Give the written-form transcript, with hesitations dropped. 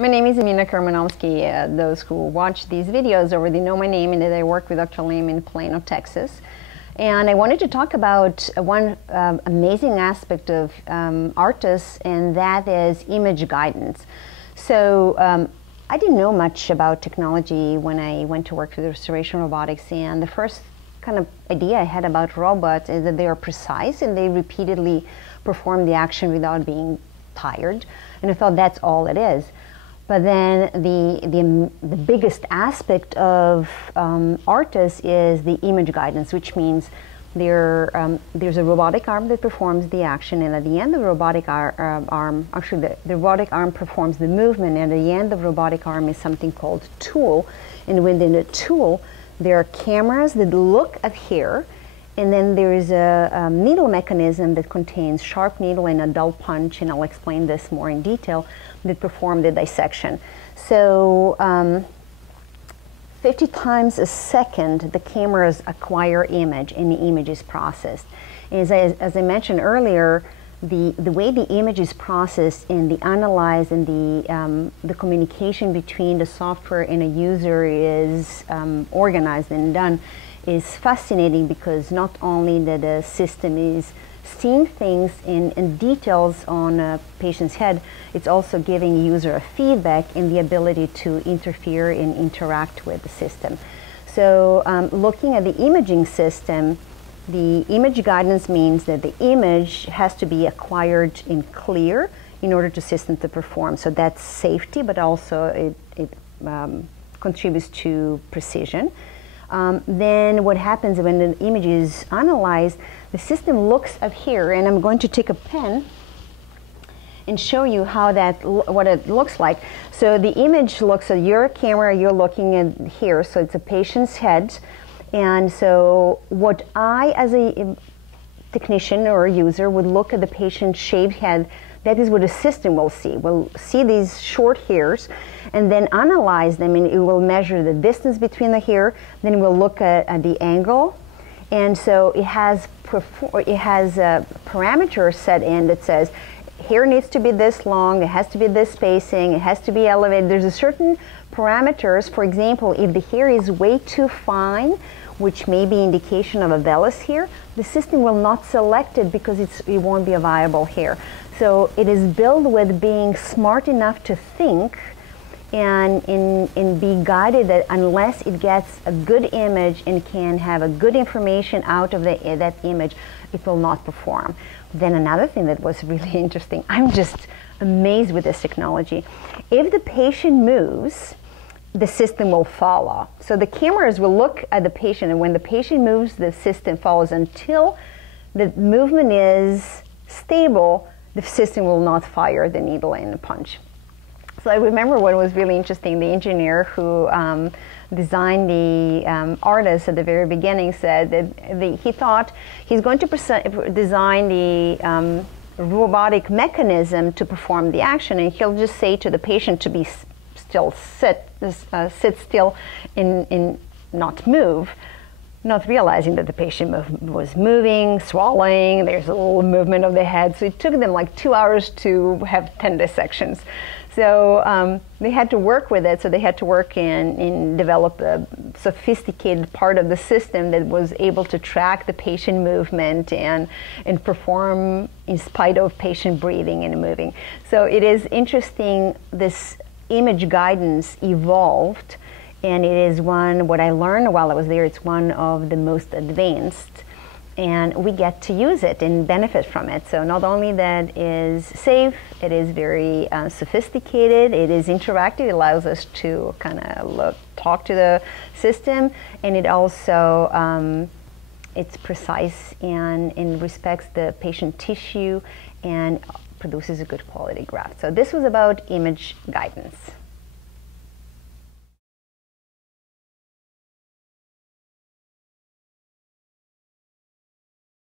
My name is Emina. Those who watch these videos already know my name and that I work with Dr. Lim in Plano, Texas. And I wanted to talk about one amazing aspect of ARTAS, and that is image guidance. So I didn't know much about technology when I went to work with restoration robotics, and the first kind of idea I had about robots is that they are precise and they repeatedly perform the action without being tired. And I thought that's all it is. But then the biggest aspect of ARTAS is the image guidance, which means there's a robotic arm that performs the action, and at the end of the robotic arm, actually the robotic arm performs the movement, and at the end of the robotic arm is something called tool. And within the tool, there are cameras that look at here, and then there is a needle mechanism that contains sharp needle and a dull punch, and I'll explain this more in detail, that perform the dissection. So 50 times a second, the cameras acquire image and the image is processed. And as I mentioned earlier, the way the image is processed and the analyzed and the communication between the software and a user is organized and done is fascinating, because not only that the system is seeing things in details on a patient's head, it's also giving user a feedback and the ability to interfere and interact with the system. So looking at the imaging system, the image guidance means that the image has to be acquired in clear in order to system to perform. So that's safety, but also it contributes to precision. Then what happens when the image is analyzed, the system looks at here, and I'm going to take a pen and show you how what it looks like. So the image looks at your camera, you're looking at here, so it's a patient's head. And so what I, as a technician or a user, would look at the patient's shaved head. That is what the system will see. We'll see these short hairs and then analyze them, and it will measure the distance between the hair. Then we'll look at the angle. And so it has a parameter set in that says hair needs to be this long, it has to be this spacing, it has to be elevated. There's a certain parameters. For example, if the hair is way too fine, which may be indication of a vellus hair, the system will not select it because it won't be a viable hair. So it is built with being smart enough to think and be guided that unless it gets a good image and can have a good information out of that image, it will not perform. Then another thing that was really interesting, I'm just amazed with this technology. If the patient moves, the system will follow. So the cameras will look at the patient, and when the patient moves, the system follows until the movement is stable. The system will not fire the needle and the punch. So I remember what was really interesting. The engineer who designed the ARTAS at the very beginning said that he thought he's going to design the robotic mechanism to perform the action, and he'll just say to the patient to be still, sit still and not move, not realizing that the patient was moving, swallowing, there's a little movement of the head. So it took them like 2 hours to have 10 dissections. So they had to work with it. So they had to work and develop a sophisticated part of the system that was able to track the patient movement and perform in spite of patient breathing and moving. So it is interesting, this image guidance evolved. And it is what I learned while I was there, it's one of the most advanced, and we get to use it and benefit from it. So not only that is safe, it is very sophisticated, it is interactive, it allows us to kind of talk to the system, and it also, it's precise and respects the patient tissue and produces a good quality graft. So this was about image guidance.